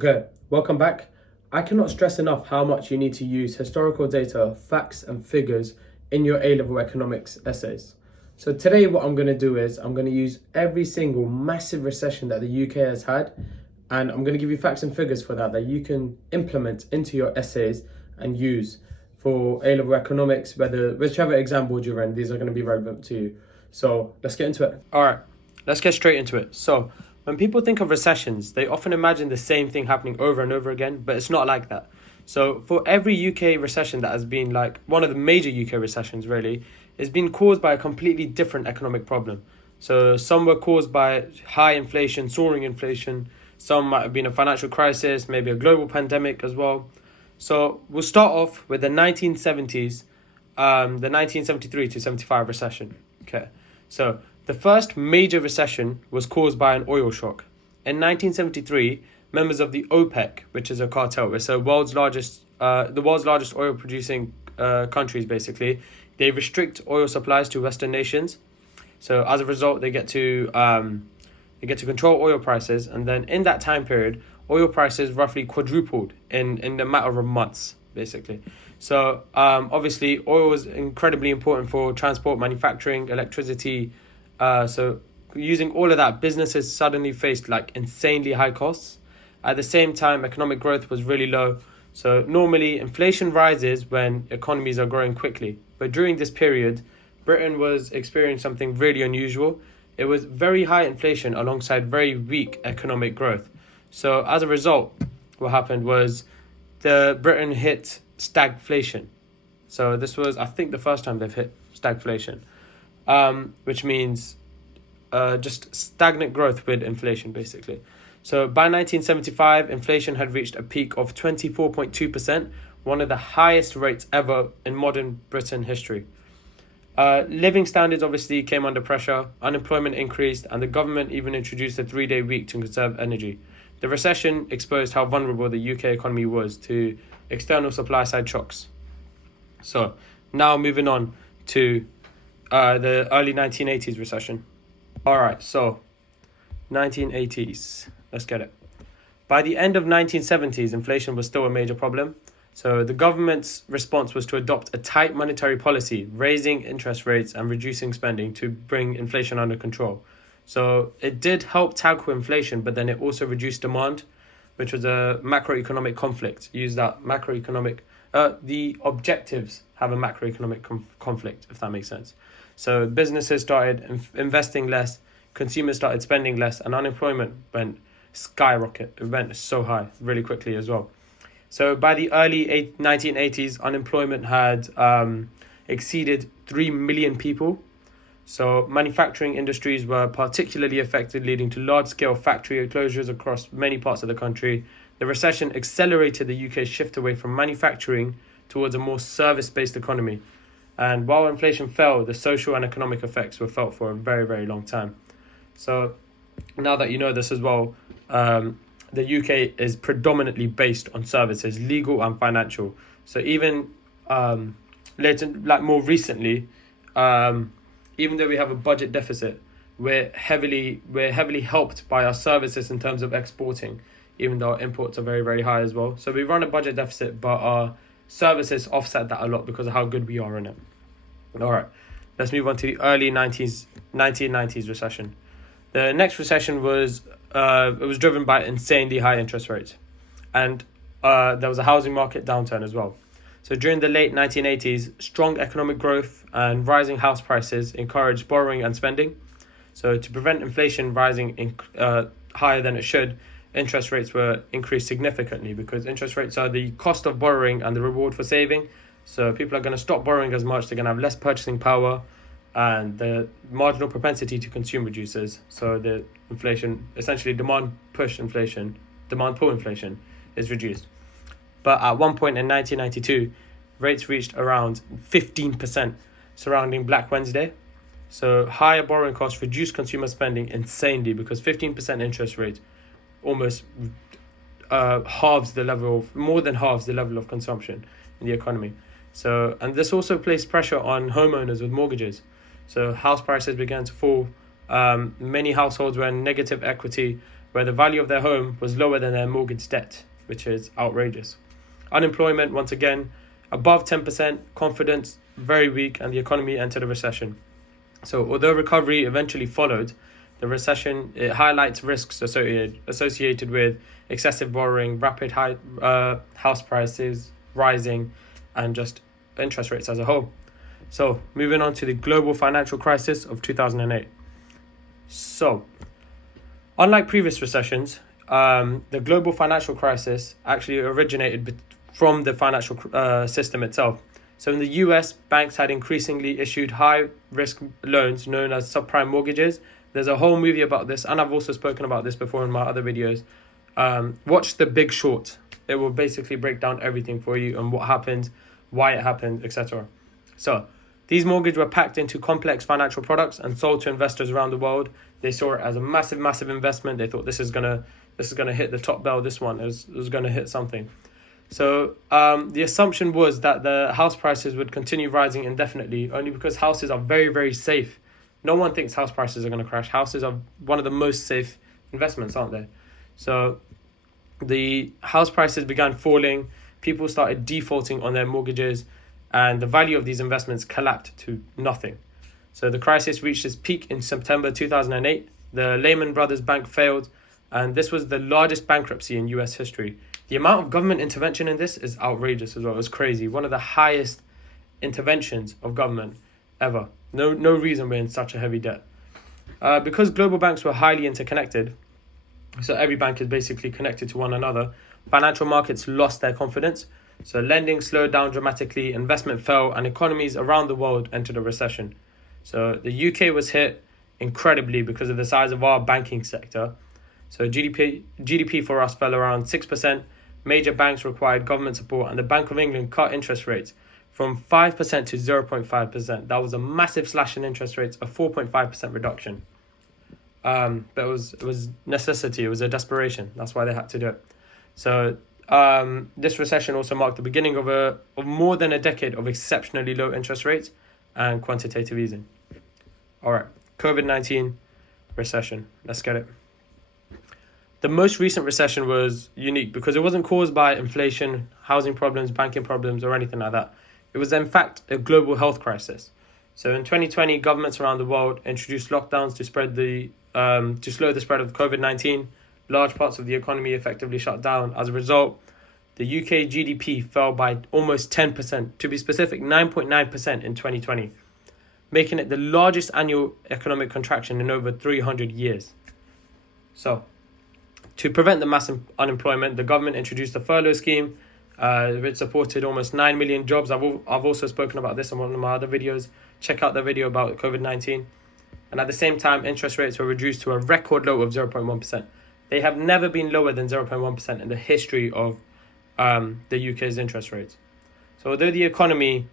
Okay, welcome back. I cannot stress enough how much you need to use historical data, facts, and figures in your A-level economics essays. So today what I'm going to do is I'm going to use every single massive recession that the UK has had, and I'm going to give you facts and figures for that you can implement into your essays and use for A-level economics, whichever exam board you're in, these are going to be relevant to you. So let's get into it. All right, let's get straight into it. So when people think of recessions, they often imagine the same thing happening over and over again, but it's not like that. So for every UK recession that has been like one of the major UK recessions really, it's been caused by a completely different economic problem. So some were caused by high inflation, soaring inflation. Some might have been a financial crisis, maybe a global pandemic as well. So we'll start off with the 1970s, the 1973 to 75 recession. Okay, so the first major recession was caused by an oil shock. In 1973, members of the OPEC, which is a cartel, it's the world's largest oil producing countries basically, they restrict oil supplies to Western nations. So as a result, they get to control oil prices, and then in that time period, oil prices roughly quadrupled in the matter of months, basically. So obviously, oil was incredibly important for transport, manufacturing, electricity. So using all of that, businesses suddenly faced like insanely high costs. At the same time, economic growth was really low. So normally, inflation rises when economies are growing quickly. But during this period, Britain was experiencing something really unusual. It was very high inflation alongside very weak economic growth. So as a result, what happened was Britain hit stagflation. So this was, I think, the first time they've hit stagflation, which means just stagnant growth with inflation, basically. So by 1975, inflation had reached a peak of 24.2%, one of the highest rates ever in modern Britain history. Living standards obviously came under pressure, unemployment increased, and the government even introduced a 3-day week to conserve energy. The recession exposed how vulnerable the UK economy was to external supply side shocks. So now moving on to the early 1980s recession. All right, so 1980s, let's get it. By the end of 1970s, inflation was still a major problem. So the government's response was to adopt a tight monetary policy, raising interest rates and reducing spending to bring inflation under control. So it did help tackle inflation, but then it also reduced demand, which was a macroeconomic conflict. Use that macroeconomic, the objectives have a macroeconomic conflict, if that makes sense. So businesses started investing less, consumers started spending less, and unemployment went skyrocket. It went so high really quickly as well. So by the early 1980s, unemployment had exceeded 3 million people. So manufacturing industries were particularly affected, leading to large-scale factory closures across many parts of the country. The recession accelerated the UK's shift away from manufacturing towards a more service-based economy. And while inflation fell, the social and economic effects were felt for a very, very long time. So now that you know this as well, the UK is predominantly based on services, legal and financial. So even more recently, even though we have a budget deficit, we're heavily helped by our services in terms of exporting, even though our imports are very, very high as well. So we run a budget deficit, but our services offset that a lot because of how good we are in it. All right, let's move on to the early 1990s recession. The next recession was driven by insanely high interest rates, and there was a housing market downturn as well. So during the late 1980s, strong economic growth and rising house prices encouraged borrowing and spending. So to prevent inflation rising higher than it should, interest rates were increased significantly, because interest rates are the cost of borrowing and the reward for saving. So people are going to stop borrowing as much, they're going to have less purchasing power, and the marginal propensity to consume reduces. So the inflation, essentially demand pull inflation is reduced. But at one point in 1992, rates reached around 15%, surrounding Black Wednesday. So higher borrowing costs reduced consumer spending insanely, because 15% interest rate almost more than halves the level of consumption in the economy. So, and this also placed pressure on homeowners with mortgages. So house prices began to fall. Many households were in negative equity, where the value of their home was lower than their mortgage debt, which is outrageous. Unemployment, once again, above 10%, confidence very weak, and the economy entered a recession. So although recovery eventually followed, the recession, it highlights risks associated with excessive borrowing, rapid high house prices rising, and just interest rates as a whole. So moving on to the global financial crisis of 2008. So unlike previous recessions, the global financial crisis actually originated from the financial system itself. So in the US, banks had increasingly issued high-risk loans known as subprime mortgages. There's a whole movie about this, and I've also spoken about this before in my other videos. Watch The Big Short. It will basically break down everything for you and what happened, why it happened, etc. So these mortgages were packed into complex financial products and sold to investors around the world. They saw it as a massive investment. They thought this is gonna hit the top bell. This one is gonna hit something. So the assumption was that the house prices would continue rising indefinitely, only because houses are very safe. No one thinks house prices are going to crash. Houses are one of the most safe investments, aren't they? So the house prices began falling. People started defaulting on their mortgages, and the value of these investments collapsed to nothing. So the crisis reached its peak in September 2008. The Lehman Brothers Bank failed, and this was the largest bankruptcy in US history. The amount of government intervention in this is outrageous as well. It was crazy. One of the highest interventions of government ever. No reason we're in such a heavy debt. Because global banks were highly interconnected, so every bank is basically connected to one another, financial markets lost their confidence. So lending slowed down dramatically, investment fell, and economies around the world entered a recession. So the UK was hit incredibly because of the size of our banking sector. So GDP for us fell around 6%. Major banks required government support, and the Bank of England cut interest rates from 5% to 0.5%. That was a massive slash in interest rates, a 4.5% reduction. But it was necessity, it was a desperation. That's why they had to do it. So this recession also marked the beginning of more than a decade of exceptionally low interest rates and quantitative easing. All right, COVID-19 recession. Let's get it. The most recent recession was unique because it wasn't caused by inflation, housing problems, banking problems, or anything like that. It was in fact a global health crisis. So in 2020, governments around the world introduced lockdowns to slow the spread of COVID-19. Large parts of the economy effectively shut down. As a result, the UK GDP fell by almost 10%, to be specific, 9.9% in 2020, making it the largest annual economic contraction in over 300 years. So, to prevent the massive unemployment, the government introduced a furlough scheme, which supported almost 9 million jobs. I've also spoken about this in one of my other videos. Check out the video about COVID-19. And at the same time, interest rates were reduced to a record low of 0.1%. They have never been lower than 0.1% in the history of the UK's interest rates. So although the economy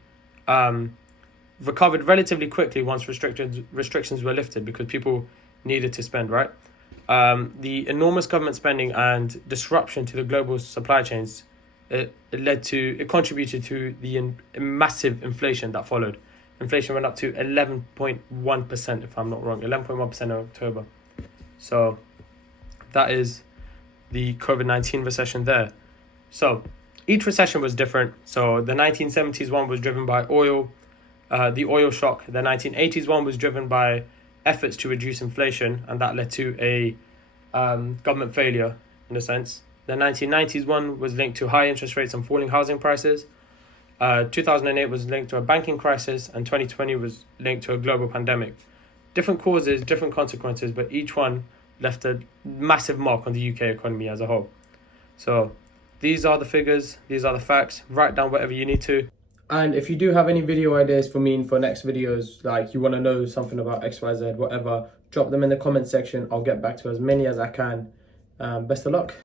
recovered relatively quickly once restrictions were lifted because people needed to spend, right? The enormous government spending and disruption to the global supply chains, it contributed to the massive inflation that followed. Inflation went up to 11.1%, if I'm not wrong, 11.1% in October. So that is the COVID-19 recession there. So each recession was different. So the 1970s one was driven by oil, the oil shock. The 1980s one was driven by efforts to reduce inflation, and that led to a government failure in a sense. The 1990s one was linked to high interest rates and falling housing prices. 2008 was linked to a banking crisis, and 2020 was linked to a global pandemic. Different causes, different consequences, but each one left a massive mark on the UK economy as a whole. So these are the figures, these are the facts. Write down whatever you need to. And if you do have any video ideas for me for next videos, like you want to know something about XYZ, whatever, drop them in the comment section. I'll get back to as many as I can. Best of luck.